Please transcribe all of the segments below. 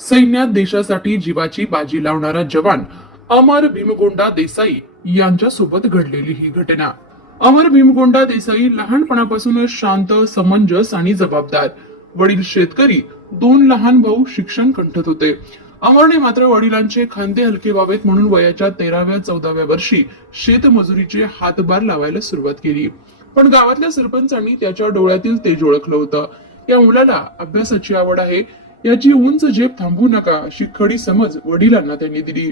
सैन्यात देशासाठी जीवाची बाजी लावणारा जवान अमर भीमगोंडा देसाई यांच्या सोबत घडलेली ही घटना. अमर भीमगोंडा देसाई लहानपणापासूनच शांत समंजस आणि जबाबदार. वडील शेतकरी दोन लहान भाऊ शिक्षण कंठत होते. अमरने मात्र वडिलांचे खांदे हलके व्हावेत म्हणून वयाच्या तेराव्या चौदाव्या वर्षी शेतमजुरीचे हातभार लावायला सुरुवात केली. पण गावातल्या सरपंचांनी त्याच्या डोळ्यातील तेज ओळखलं होतं. या मुलाला अभ्यासाची आवड आहे. याची उंच झेप थांबू नका अशी खडी समज वडिलांना त्यांनी दिली.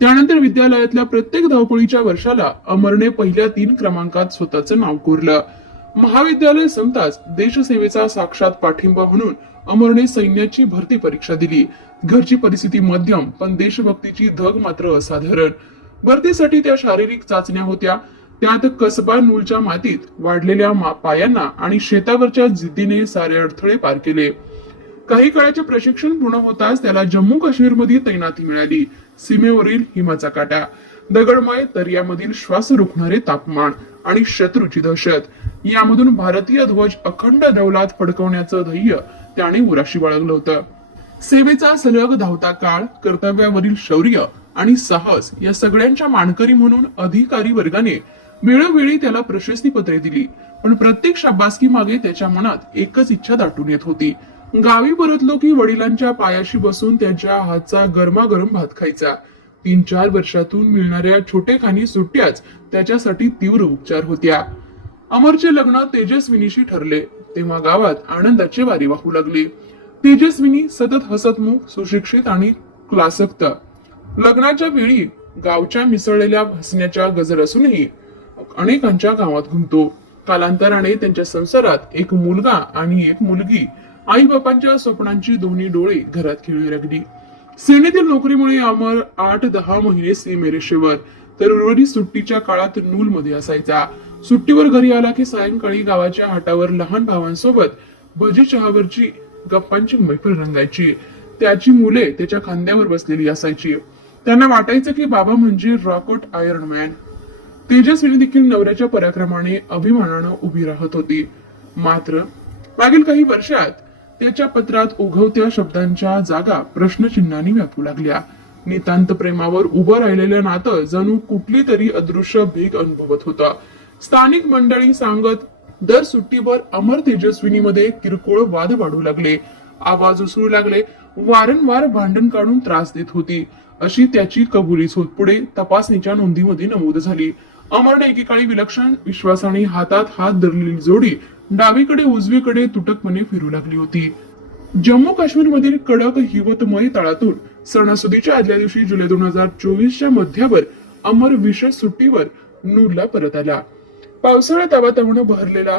त्यानंतर विद्यालयातल्या प्रत्येक धावपळीच्या वर्षाला अमरने पहिल्या तीन क्रमांकात स्वतःचं नाव कोरलं. महाविद्यालय संपताच देशसेवेचा साक्षात पाठिंबा म्हणून अमरने सैन्याची भरती परीक्षा दिली. घरची परिस्थिती मध्यम पण देशभक्तीची धग मात्र असाधारण. भरतीसाठी त्या शारीरिक चाचण्या होत्या. त्यात कसबा नूलच्या मातीत वाढलेल्या पायांना आणि शेतावरच्या जिद्दीने सारे अडथळे पार केले. काही काळाचे प्रशिक्षण पूर्ण होताच त्याला जम्मू काश्मीरमध्ये तैनाती मिळाली. सीमेवरील हिमाचा काटा. दगडमय दर्यामधील श्वास रोखणारे तापमान आणि शत्रूची दहशत. यामधून भारतीय ध्वज अखंड दौलात फडकवण्याचं ध्येय त्याने उराशी बाळगलं होतं. सेवेचा सलग धावता काळ कर्तव्यावरील शौर्य आणि साहस या सगळ्यांच्या मानकरी म्हणून अधिकारी वर्गाने वेळोवेळी त्याला प्रशस्ती पत्रे दिली. पण प्रत्येक शाबासकी मागे त्याच्या मनात एकच इच्छा दाटून येत होती. गावी परतलो की वडिलांच्या पायाशी बसून त्यांच्या हातचा गरमागरम भात खायचा. तीन चार वर्षातून मिळणाऱ्या छोटेखानी सुट्ट्याच त्याच्यासाठी तीव्र उपचार होत्या. अमरचे लग्न तेजस्विनीशी ठरले. तेव्हा गावात आनंदाचे वारी वाहू लागले. तेजस्विनी सतत हसतमुख सुशिक्षित आणि क्लासक्त. लग्नाच्या वेळी गावच्या मिसळलेल्या हसण्याच्या गजर असूनही अनेकांच्या गावात घुमतो. कालांतराने त्यांच्या संसारात एक मुलगा आणि एक मुलगी आई बापांच्या स्वप्नांची दोन्ही डोळे घरात खेळू लागली. सेनेतील नोकरीमुळे अमर आठ दहा महिने सीमेरेषेवर तर उर्वरित सुट्टीच्या काळात नूल मध्ये असायचा. सुट्टीवर घरी आला की सायंकाळी गावाच्या हाटावर लहान भावांसोबत भजी चहावरची गप्पांची मैफल रंगायची. त्याची मुले त्याच्या खांद्यावर बसलेली असायची. त्यांना वाटायचं की बाबा म्हणजे रॉकेट आयर्न मॅन. तेजस्विनी देखील नवऱ्याच्या पराक्रमाने अभिमानानं उभी राहत होती. मात्र मागील काही वर्षात त्याच्या पत्रात उगवत्या शब्दांच्या जागा प्रश्नचिन्हांनी व्यापू लागल्या. नितांत प्रेमावर उभं राहिलेलं नातं जणू कुठली तरी अदृश्य भेग अनुभवत होता. स्थानिक मंडळी सांगत दर सुट्टीवर अमर तेजस्विनीमध्ये किरकोळ वाद वाढू लागले. आवाज उसळू लागले. वारंवार भांडण काढून त्रास देत होती. अशी त्याची कबुलीच होत पुढे तपासणीच्या नोंदीमध्ये नमूद झाली. अमरने एकेकाळी विलक्षण विश्वासाने हातात हात धरलेली जोडी डावीकडे उजवीकडे तुटकपणे फिरू लागली होती. जम्मू काश्मीर मधील कडक हिवतमय तळातून सणासुदीच्या आदल्या दिवशी जुलै दोन हजार चोवीसच्या मध्यावर अमर विशेष सुट्टीवर नूरला परत आला. पावसाळ्यात आवातावण बहरलेला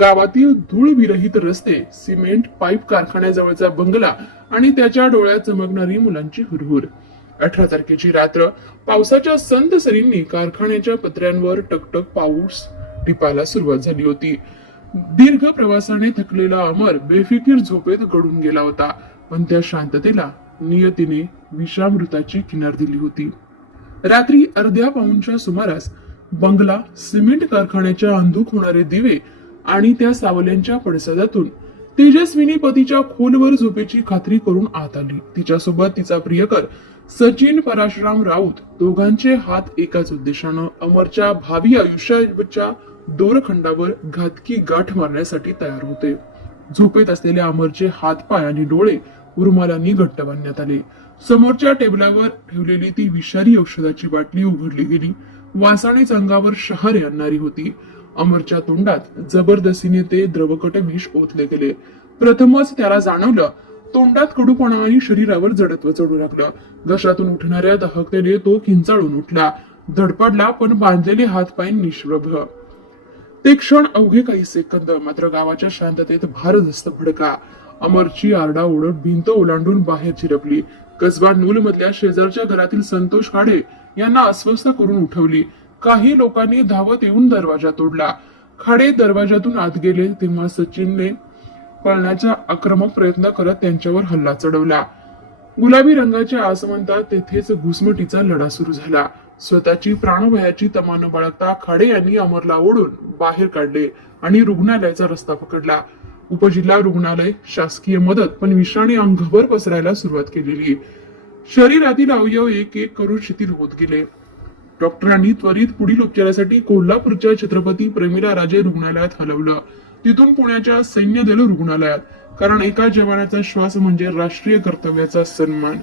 गावातील धूळ विरहित रस्ते सिमेंट पाईप कारखान्याजवळचा बंगला आणि त्याच्या डोळ्यात चमकणारी मुलांची हुरहुर. अठरा तारखेची रात्र पावसाच्या संत सरींनी कारखान्याच्या पत्र्यांवर टकटक पाऊस टिपायला सुरुवात झाली होती. दीर्घ प्रवासाने थकलेला अमर बेफिकीर झोपेत गडून गेला होता पण त्या शांततेला नियतीने विषामृताची किनार दिली होती. रात्री अर्ध्या पाऊनच्या सुमारास बंगला सिमेंट कारखान्याच्या अंधुक होणारे दिवे आणि त्या सावल्यांच्या पडसादातून तेजस्विनी पतीच्या खोलवर झोपेची खात्री करून आत आली. तिच्यासोबत तिचा प्रियकर सचिन पराशुराम राऊत दोघांचे हात एकाच उद्देशानं अमरच्या भावी आयुष्याच्या दोरखंडावर घातकी गाठ मारण्यासाठी तयार होते. झोपेत असलेल्या अमरचे हातपाय आणि डोळे उरुमालांनी घट्ट बांधण्यात आले. समोरच्या टेबलावर ठेवलेली ती विषारी औषधाची बाटली उघडली गेली. वासाने अंगावर शहर आणणारी होती. अमरच्या तोंडात जबरदस्तीने ते द्रवकट विष ओतले गेले. प्रथमच त्याला जाणवलं तोंडात कडूपणा आणि शरीरावर जडत्व चढू लागलं. घशातून उठणाऱ्या दहकतेने तो किंचाळून उठला. धडपडला पण बांधलेले हातपाय निष्प्रभ. ते क्षण अवघे काही सेकंद मात्र गावाच्या शांततेत भारदस्त भडका. अमरची आरडा ओढत भिंत ओलांडून बाहेर झिरपली. कसबा नूल मधल्या शेजारच्या घरातील संतोष खाडे यांना अस्वस्थ करून उठवली. काही लोकांनी धावत येऊन दरवाजा तोडला. खाडे दरवाजातून आत गेले तेव्हा सचिनने पळण्याचा आक्रमक प्रयत्न करत त्यांच्यावर हल्ला चढवला. गुलाबी रंगाच्या आसमंतात तेथेच घुसमटीचा लढा सुरू झाला. स्वतःची प्राणभयाची तमान न बाळगता खाडे यांनी अमरला ओढून बाहेर काढले आणि रुग्णालयाचा रस्ता पकडला. उपजिल्हा रुग्णालय शासकीय मदत पण विषाणे अंगभर पसरायला सुरुवात केलेली. शरीरातील अवयव एक एक करून शिथिल होत गेले. डॉक्टरांनी त्वरित पुढील उपचारासाठी कोल्हापूरच्या छत्रपती प्रमिला राजे रुग्णालयात हलवलं. तिथून पुण्याच्या सैन्य दल रुग्णालयात. कारण एका जवानाचा श्वास म्हणजे राष्ट्रीय कर्तव्याचा सन्मान.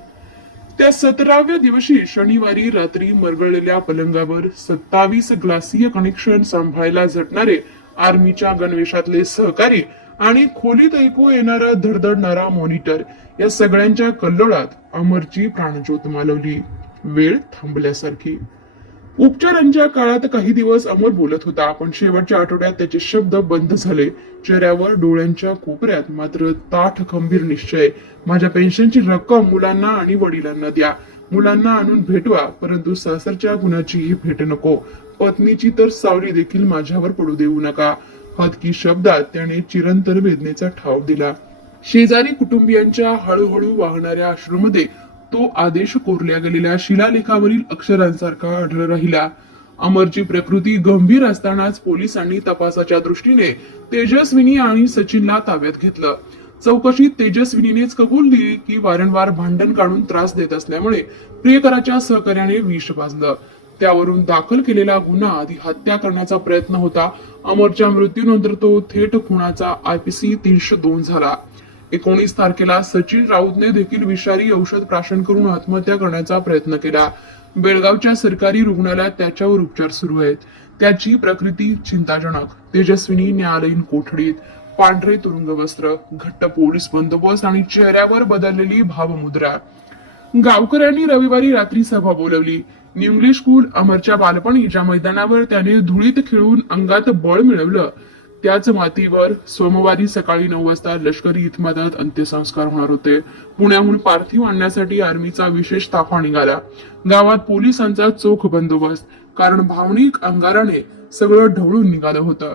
त्या सतराव्या दिवशी शनिवारी रात्री मरगळलेल्या पलंगावर सत्तावीस ग्लासीय कनेक्शन सांभाळायला झटणारे आर्मीच्या गणवेशातले सहकारी आणि खोलीत ऐकू येणारा धडधडणारा मॉनिटर या सगळ्यांच्या कल्लोळात अमरची प्राणज्योत मालवली. वेळ थांबल्यासारखी. उपचारांच्या काळात काही दिवस अमर बोलत होता. पण शेवटच्या आठवड्यात त्याचे शब्द बंद झाले. चेहऱ्यावर डोळ्यांच्या कोपऱ्यात मात्र ताठ खंबीर निश्चय. माझ्या पेन्शनची रक्कम मुलांना आणि वडिलांना द्या. मुलांना आणून भेटवा परंतु सासरच्या गुणाचीही भेट नको. पत्नीची तर सावली देखील माझ्यावर पडू देऊ नका. हतकी शब्दात त्याने चिरंतर वेदनेचा ठाव दिला. शेजारी कुटुंबियांच्या हळूहळू वाहणाऱ्या अश्रूमध्ये तो आदेश कोरल्या गेलेल्या शिलालेखावरील अक्षरांसारखा आढळ राहिला. अमरची प्रकृती गंभीर असतानाच पोलिसांनी तपासाच्या दृष्टीने तेजस्विनी आणि सचिनला ताब्यात घेतलं. चौकशीत तेजस्विनीनेच कबूल दिली की वारंवार भांडण काढून त्रास देत असल्यामुळे प्रियकराच्या सहकार्याने विष पाजलं त्यावरून दाखल केलेला गुन्हा आधी हत्या करण्याचा प्रयत्न होता. अमरच्या मृत्यूनंतर तो थेट खुनाचा आयपीसी तीनशे दोन झाला. एकोणीस तारखेला सचिन राऊतने देखील विषारी औषध प्राशन करून आत्महत्या करण्याचा प्रयत्न केला. बेळगावच्या सरकारी रुग्णालयात त्याच्यावर उपचार सुरू आहेत. त्याची प्रकृती चिंताजनक. तेजस्विनी न्यायालयीन कोठडीत. पांढरे तुरुंग वस्त्र घट्ट पोलीस बंदोबस्त आणि चेहऱ्यावर बदललेली भावमुद्रा. गावकऱ्यांनी रविवारी रात्री सभा बोलवली. न्यू इंग्लिश स्कूल अमरच्या बालपणीच्या मैदानावर त्याने धुळीत खेळून अंगात बळ मिळवलं. त्याच मातीवर सोमवारी सकाळी नऊ वाजता लष्करी इतमामात अंत्यसंस्कार होणार होते. पुण्याहून पार्थिव आणण्यासाठी आर्मीचा विशेष ताफा निघाला. गावात पोलिसांचा चोख बंदोबस्त कारण भावनिक अंगाराने सगळं ढवळून निघालं होतं.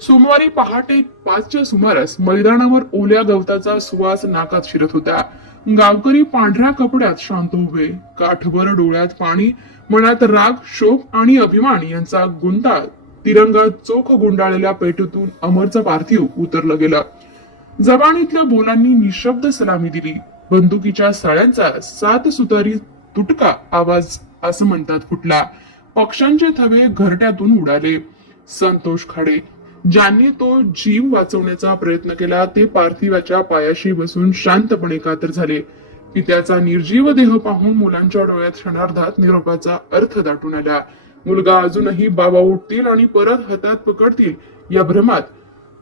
सोमवारी पहाटे पाचच्या सुमारास मैदानावर ओल्या गवताचा सुवास नाकात शिरत होता. गावकरी पांढऱ्या कपड्यात शांत उभे काठभर डोळ्यात पाणी मनात राग शोक आणि अभिमान यांचा गुंता तिरंगा चोख गुंडाळलेल्या पेटीतून अमरचं पार्थिव उतरलं गेलं. जबानीतल्या बोलांनी निशब्द सलामी दिली. बंदुकीच्या सळ्यांचा सात सुतारी तुटका आवाज असं म्हणतात फुटला. पक्षांचे थवे घरट्यातून उडाले. संतोष खाडे ज्यांनी तो जीव वाचवण्याचा प्रयत्न केला ते पार्थिवाच्या पायाशी बसून शांतपणे कातर झाले. पित्याचा निर्जीव देह पाहून मुलांच्या डोळ्यात क्षणार्धात निरोपाचा अर्थ दाटून आला. मुलगा अजूनही बाबा उठतील आणि परत हातात पकडतील. या भ्रमात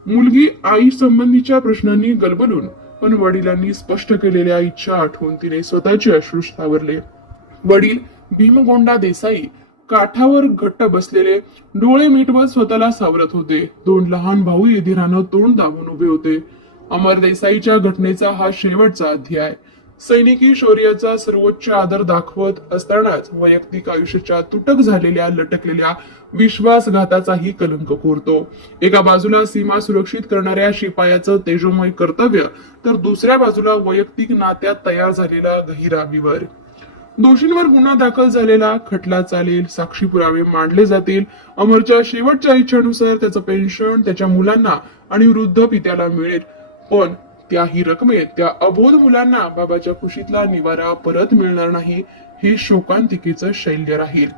मुलगी आई संबंधीच्या प्रश्नांनी गलबलून पण वडिलांनी स्पष्ट केलेल्या इच्छा आठवून तिने स्वतःचे अश्रू सावरले. वडील भीमगोंडा देसाई काठावर घट्ट बसलेले डोळे मिटवत स्वतःला सावरत होते. दोन लहान भाऊ धीरानं तोंड दाबून उभे होते. अमर देसाईच्या घटनेचा हा शेवटचा अध्याय. सैनिकी शौर्याचा सर्वोच्च आदर दाखवत असतानाच वैयक्तिक आयुष्याच्या तुटक झालेल्या लटकलेल्या विश्वासघाताचाही कलंक कोरतो. एका बाजूला सीमा सुरक्षित करणाऱ्या शिपायाचं तेजोमय कर्तव्य तर दुसऱ्या बाजूला वैयक्तिक नात्यात तयार झालेला गहिरा विवर दोषींवर गुन्हा दाखल झालेला खटला चालेल साक्षी पुरावे मांडले जातील. अमरच्या शेवटच्या इच्छेनुसार त्याचं पेन्शन त्याच्या मुलांना आणि वृद्ध पित्याला मिळेल. पण त्याही रकमेत त्या अबोध मुलांना बाबाच्या खुशीतला निवारा परत मिळणार नाही हे शोकांतिकेचं शैल्य राहील.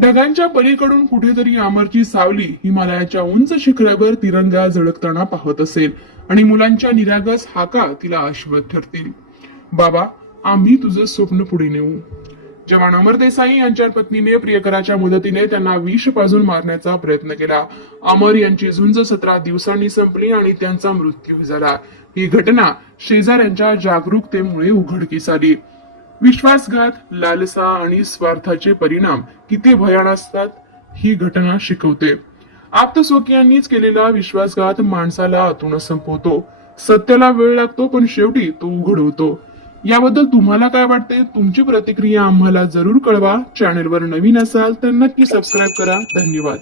ढगांच्या पलीकडून कुठेतरी आमरची सावली हिमालयाच्या उंच शिखरावर तिरंगा झळकताना पाहत असेल आणि मुलांच्या निरागस हाका तिला अश्वत ठरतील. बाबा आम्ही तुझं स्वप्न पुढे नेऊ. जवान अमर देसाई यांच्या पत्नीने प्रियकराच्या मदतीने त्यांना विष पाजून मारण्याचा प्रयत्न केला अमर यांची झुंज सतरा दिवसांनी संपली आणि त्यांचा मृत्यू झाला. ही घटना शेजाऱ्यांच्या जागरूकतेमुळे उघडकीस आली. विश्वासघात लालसा आणि स्वार्थाचे परिणाम किती भयान असतात ही घटना शिकवते. आप्तस्वकीयांनीच केलेला विश्वासघात माणसाला आतून संपवतो. सत्याला वेळ लागतो पण शेवटी तो उघड होतो. याबद्दल तुम्हाला काय वाटते तुमची प्रतिक्रिया आम्हाला जरूर कळवा. चॅनेलवर नवीन असाल तर नक्की सबस्क्राईब करा. धन्यवाद.